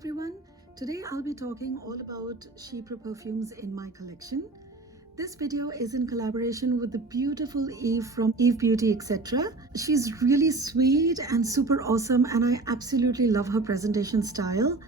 everyone. Today I'll be talking all about CHYPRE perfumes in my collection. This video is in collaboration with the beautiful Eve from Eve Beauty etc. She's really sweet and super awesome, and I absolutely love her presentation style.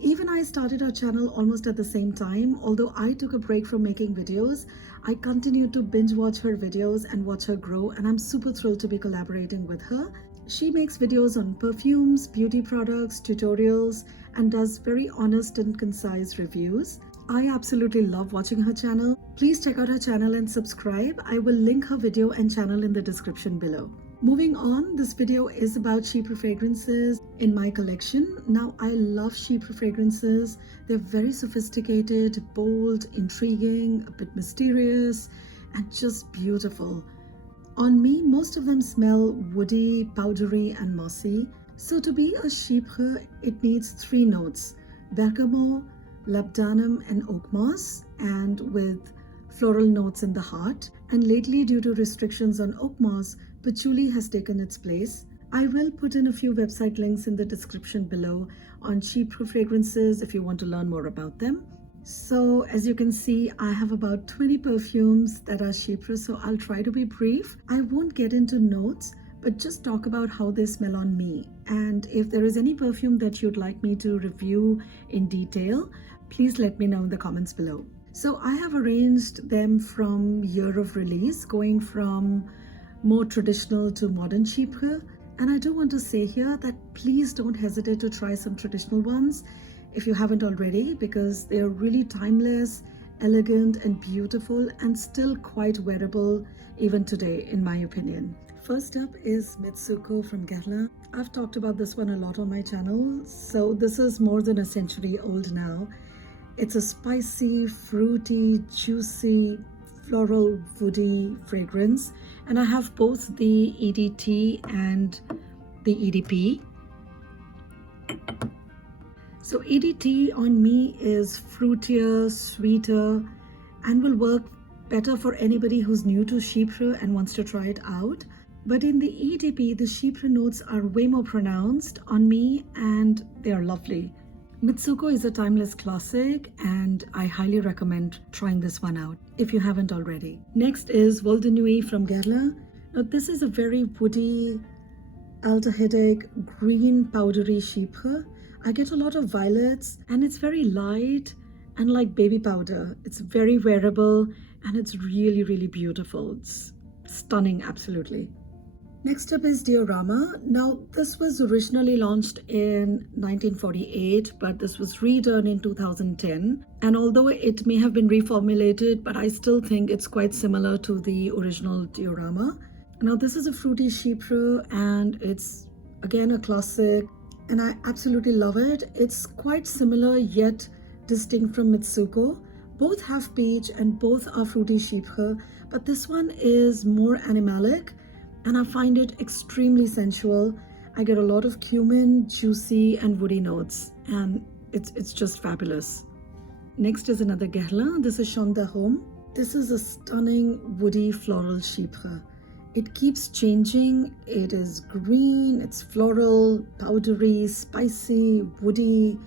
Eve and I started our channel almost at the same time. Although I took a break from making videos, I continued to binge watch her videos and watch her grow, and I'm super thrilled to be collaborating with her. She makes videos on perfumes, beauty products, tutorials, and does very honest and concise reviews. I absolutely love watching her channel. Please check out her channel and subscribe. I will link her video and channel in the description below. Moving on, this video is about CHYPRE fragrances in my collection. Now, I love CHYPRE fragrances. They're very sophisticated, bold, intriguing, a bit mysterious, and just beautiful. On me, most of them smell woody, powdery, and mossy. So to be a CHYPRE, it needs 3 notes: bergamot, labdanum, and oak moss, and with floral notes in the heart. And lately, due to restrictions on oak moss, patchouli has taken its place. I will put in a few website links in the description below on CHYPRE fragrances if you want to learn more about them. So as you can see, I have about 20 perfumes that are CHYPRE, so I'll try to be brief. I won't get into notes, but just talk about how they smell on me. And if there is any perfume that you'd like me to review in detail, please let me know in the comments below. So I have arranged them from year of release, going from more traditional to modern CHYPRE. And I do want to say here that please don't hesitate to try some traditional ones if you haven't already, because they're really timeless, elegant, and beautiful, and still quite wearable even today, in my opinion. First up is Mitsuko from Guerlain. I've talked about this one a lot on my channel, so this is more than a century old now. It's a spicy, fruity, juicy, floral, woody fragrance, and I have both the EDT and the EDP. So EDT on me is fruitier, sweeter, and will work better for anybody who's new to CHYPRE and wants to try it out. But in the EDP, the CHYPRE notes are way more pronounced on me, and they are lovely. Mitsuko is a timeless classic, and I highly recommend trying this one out if you haven't already. Next is Vol de Nuit from Guerlain. Now this is a very woody, aldehydic, green, powdery CHYPRE. I get a lot of violets, and it's very light and like baby powder. It's very wearable, and it's really, really beautiful. It's stunning, absolutely. Next up is Diorama. Now, this was originally launched in 1948, but this was redone in 2010. And although it may have been reformulated, but I still think it's quite similar to the original Diorama. Now, this is a fruity CHYPRE, and it's again a classic, and I absolutely love it. It's quite similar yet distinct from Mitsuko. Both have peach and both are fruity CHYPRE, but this one is more animalic, and I find it extremely sensual. I get a lot of cumin, juicy, and woody notes, and it's just fabulous. Next is another Guerlain. This is Shawn. This is a stunning woody floral CHYPRE. It keeps changing. It is green, it's floral, powdery, spicy, woody,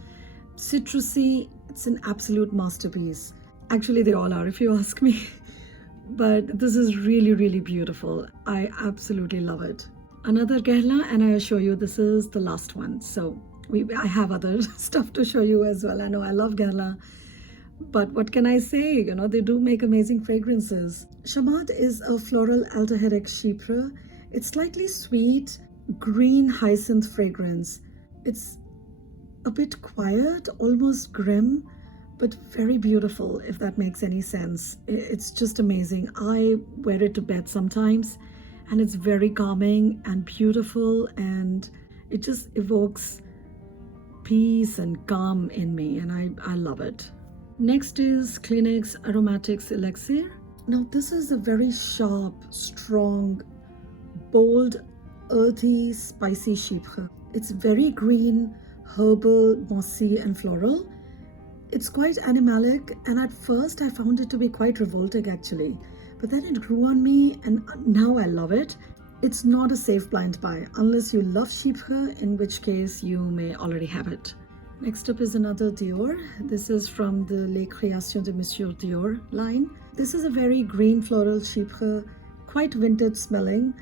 citrusy. It's an absolute masterpiece. Actually, they all are, if you ask me. But this is really, really beautiful. I absolutely love it. Another Guerlain, and I assure you this is the last one. So I have other stuff to show you as well. I know I love Guerlain, but what can I say? You know, they do make amazing fragrances. Shabbat is a floral aldehydic CHYPRE. It's slightly sweet, green hyacinth fragrance. It's a bit quiet, almost grim, but very beautiful, if that makes any sense. It's just amazing. I wear it to bed sometimes, and it's very calming and beautiful, and it just evokes peace and calm in me, and I love it. Next is Clinique's Aromatics Elixir. Now this is a very sharp, strong, bold, earthy, spicy CHYPRE. It's very green, herbal, mossy, and floral. It's quite animalic, and at first I found it to be quite revolting actually, but then it grew on me, and now I love it. It's not a safe blind buy unless you love CHYPRE, in which case you may already have it. Next up is another Dior. This is from the Les Créations de Monsieur Dior line. This is a very green floral chypre, quite vintage smelling,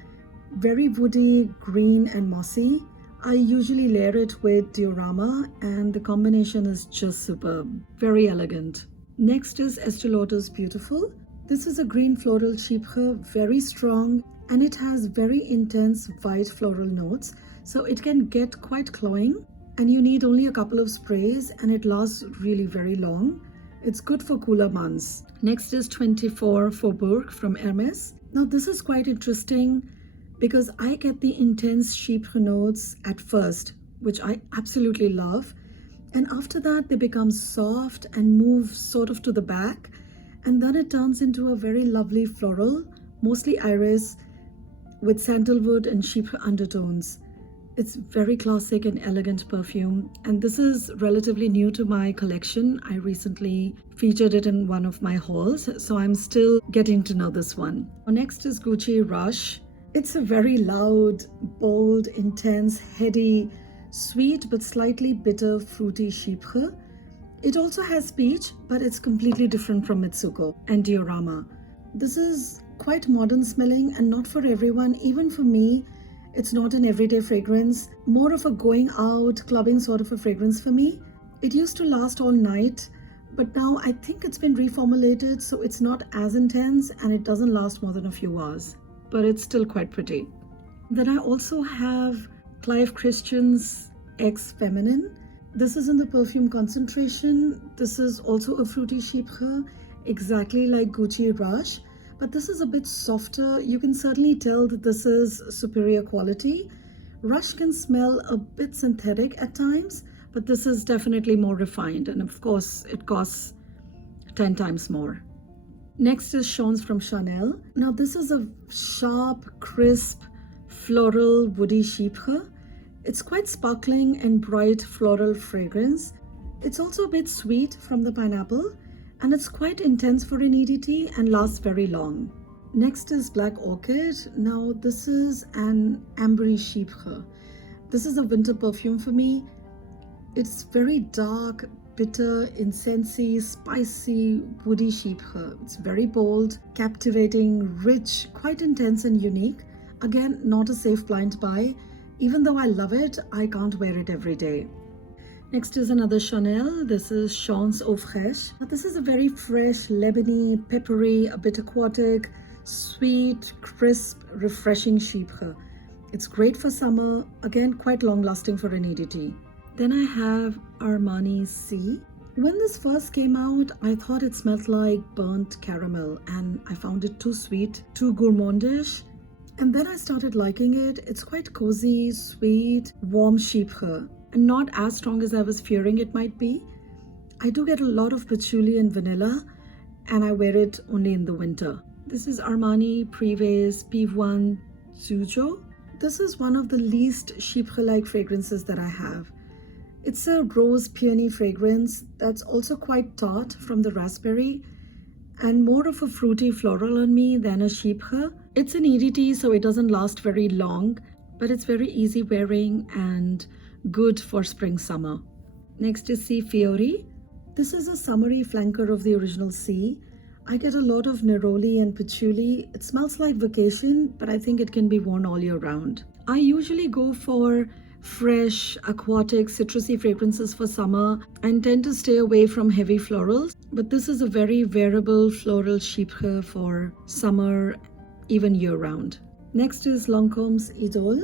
very woody, green and mossy. I usually layer it with Diorama and the combination is just superb, very elegant. Next is Estee Lauder's Beautiful. This is a green floral chypre, very strong, and it has very intense white floral notes, so it can get quite cloying, and you need only a couple of sprays and it lasts really very long. It's good for cooler months. Next is 24 Faubourg from Hermes. Now this is quite interesting because I get the intense chypre notes at first, which I absolutely love. And after that, they become soft and move sort of to the back. And then it turns into a very lovely floral, mostly iris, with sandalwood and chypre undertones. It's very classic and elegant perfume. And this is relatively new to my collection. I recently featured it in one of my hauls, so I'm still getting to know this one. Next is Gucci Rash. It's a very loud, bold, intense, heady, sweet but slightly bitter, fruity chypre. It also has peach, but it's completely different from Mitsuko and Diorama. This is quite modern smelling and not for everyone. Even for me, it's not an everyday fragrance, more of a going out, clubbing sort of a fragrance for me. It used to last all night, but now I think it's been reformulated, so it's not as intense and it doesn't last more than a few hours. But it's still quite pretty. Then I also have Clive Christian's X Feminine. This is in the perfume concentration. This is also a fruity chypre, exactly like Gucci Rush, but this is a bit softer. You can certainly tell that this is superior quality. Rush can smell a bit synthetic at times, but this is definitely more refined, and of course it costs 10 times more. Next is Shawn's from Chanel. Now this is a sharp, crisp, floral, woody chypre. It's quite sparkling and bright floral fragrance. It's also a bit sweet from the pineapple, and it's quite intense for an EDT and lasts very long. Next is Black Orchid. Now this is an ambery chypre. This is a winter perfume for me. It's very dark, bitter, incensey, spicy, woody chypre. It's very bold, captivating, rich, quite intense and unique. Again, not a safe blind buy. Even though I love it, I can't wear it every day. Next is another Chanel. This is Shawn's Eau Fraîche. This is a very fresh, lemony, peppery, a bit aquatic, sweet, crisp, refreshing chypre. It's great for summer, again quite long lasting for an EDT. Then I have Armani C. When this first came out, I thought it smelled like burnt caramel and I found it too sweet, too gourmandish. And then I started liking it. It's quite cozy, sweet, warm chypre and not as strong as I was fearing it might be. I do get a lot of patchouli and vanilla and I wear it only in the winter. This is Armani Privé's P1 Tsujo. This is one of the least chypre-like fragrances that I have. It's a rose peony fragrance that's also quite tart from the raspberry and more of a fruity floral on me than a chypre. It's an EDT, so it doesn't last very long, but it's very easy wearing and good for spring summer. Next is C Fiori. This is a summery flanker of the original C. I get a lot of neroli and patchouli. It smells like vacation, but I think it can be worn all year round. I usually go for fresh, aquatic, citrusy fragrances for summer and tend to stay away from heavy florals, but this is a very wearable floral chypre for summer, even year round. Next is Lancome's Idol.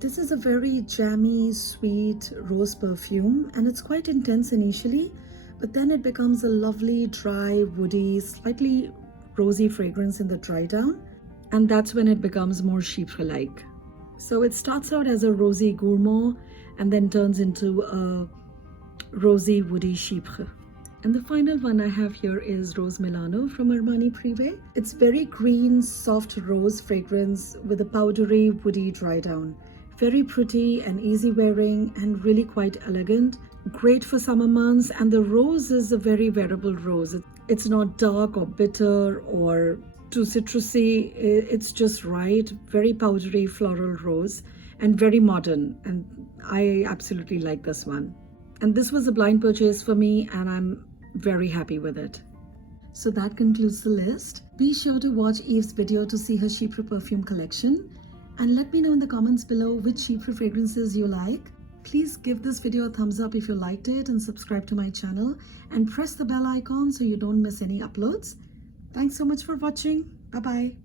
This is a very jammy, sweet rose perfume and it's quite intense initially, but then it becomes a lovely, dry, woody, slightly rosy fragrance in the dry down, and that's when it becomes more chypre-like. So it starts out as a rosy gourmand and then turns into a rosy, woody chypre. And the final one I have here is Rose Milano from Armani Privé. It's very green, soft rose fragrance with a powdery, woody dry down. Very pretty and easy wearing and really quite elegant. Great for summer months, and the rose is a very wearable rose. It's not dark or bitter or too citrusy. It's just right. Very powdery floral rose and very modern, and I absolutely like this one. And this was a blind purchase for me, and I'm very happy with it. So that concludes the list. Be sure to watch Eve's video to see her CHYPRE perfume collection. And let me know in the comments below which CHYPRE fragrances you like. Please give this video a thumbs up if you liked it, and subscribe to my channel and press the bell icon so you don't miss any uploads. Thanks so much for watching. Bye-bye.